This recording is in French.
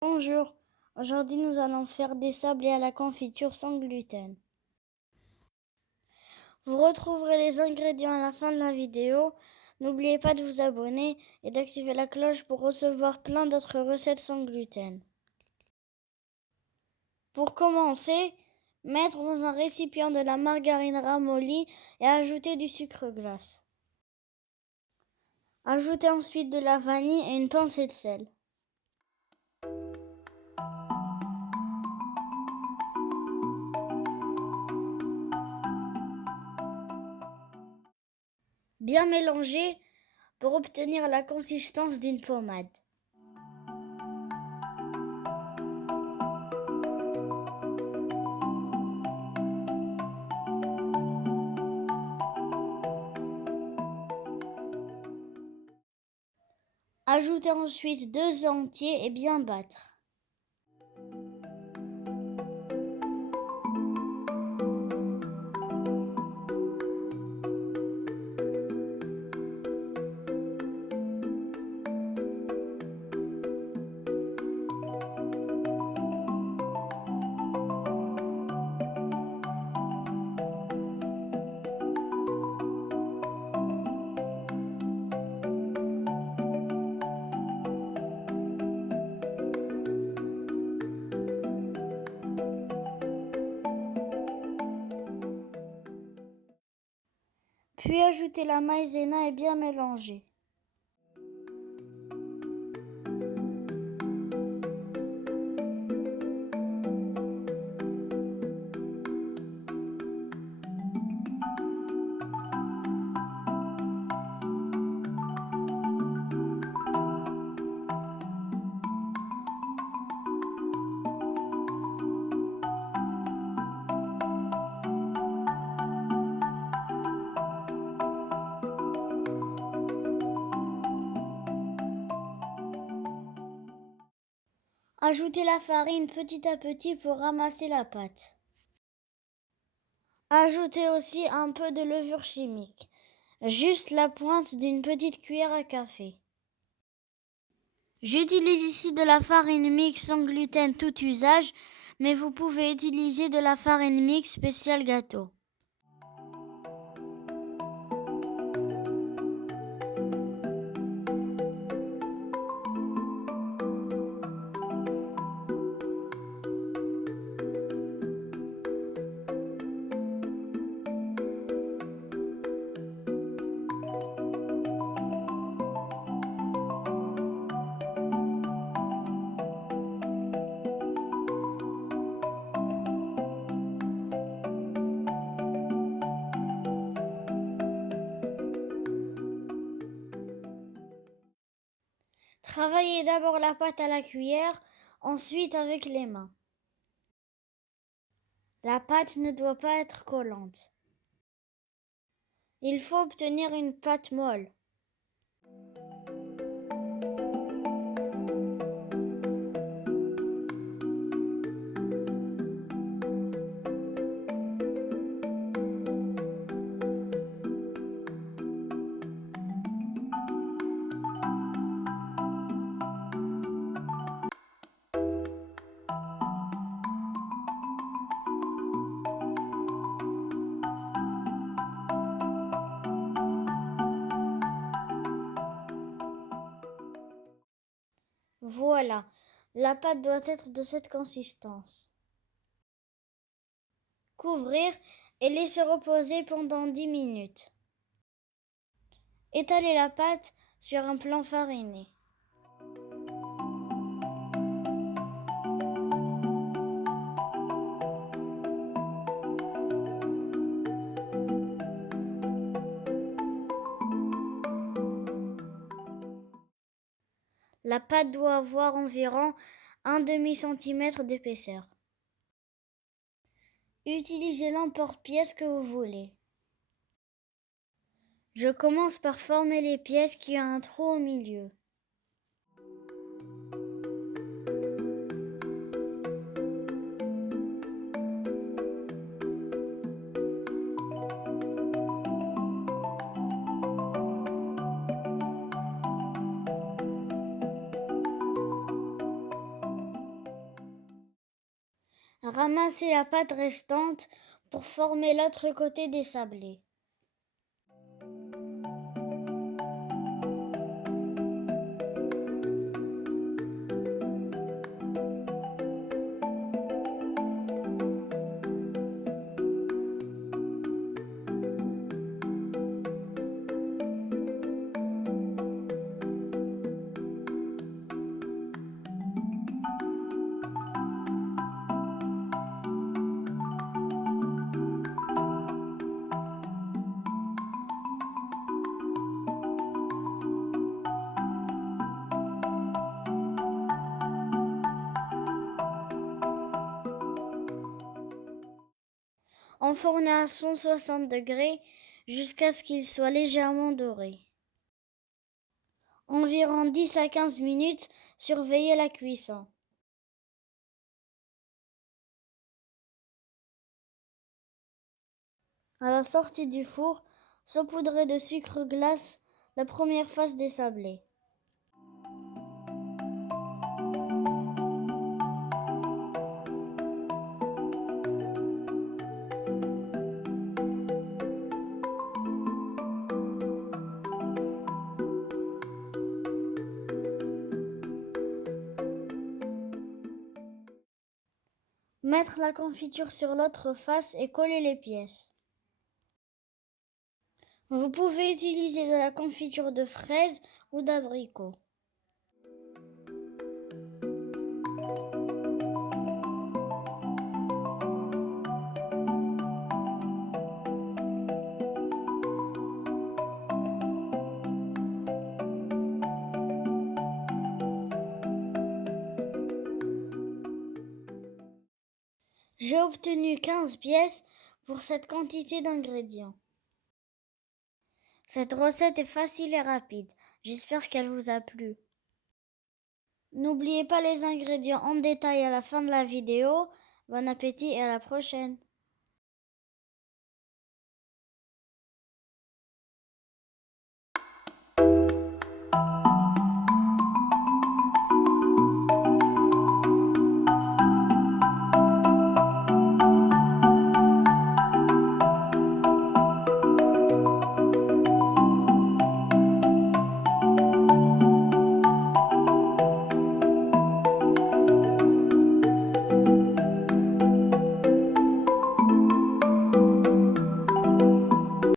Bonjour, aujourd'hui nous allons faire des sablés à la confiture sans gluten. Vous retrouverez les ingrédients à la fin de la vidéo. N'oubliez pas de vous abonner et d'activer la cloche pour recevoir plein d'autres recettes sans gluten. Pour commencer, mettre dans un récipient de la margarine ramollie et ajouter du sucre glace. Ajoutez ensuite de la vanille et une pincée de sel. Bien mélanger pour obtenir la consistance d'une pommade. Ajoutez ensuite 2 œufs entiers et bien battre. Puis ajoutez la maïzena et bien mélanger. Ajoutez la farine petit à petit pour ramasser la pâte. Ajoutez aussi un peu de levure chimique, juste la pointe d'une petite cuillère à café. J'utilise ici de la farine mixte sans gluten tout usage, mais vous pouvez utiliser de la farine mixte spéciale gâteau. Travaillez d'abord la pâte à la cuillère, ensuite avec les mains. La pâte ne doit pas être collante. Il faut obtenir une pâte molle. Voilà, la pâte doit être de cette consistance. Couvrir et laisser reposer pendant 10 minutes. Étalez la pâte sur un plan fariné. La pâte doit avoir environ un demi-centimètre d'épaisseur. Utilisez l'emporte-pièce que vous voulez. Je commence par former les pièces qui ont un trou au milieu. Ramassez la pâte restante pour former l'autre côté des sablés. Enfournez à 160 degrés jusqu'à ce qu'il soit légèrement doré. Environ 10 à 15 minutes, surveillez la cuisson. À la sortie du four, saupoudrez de sucre glace la première phase des sablés. Mettre la confiture sur l'autre face et coller les pièces. Vous pouvez utiliser de la confiture de fraises ou d'abricots. J'ai obtenu 15 pièces pour cette quantité d'ingrédients. Cette recette est facile et rapide. J'espère qu'elle vous a plu. N'oubliez pas les ingrédients en détail à la fin de la vidéo. Bon appétit et à la prochaine.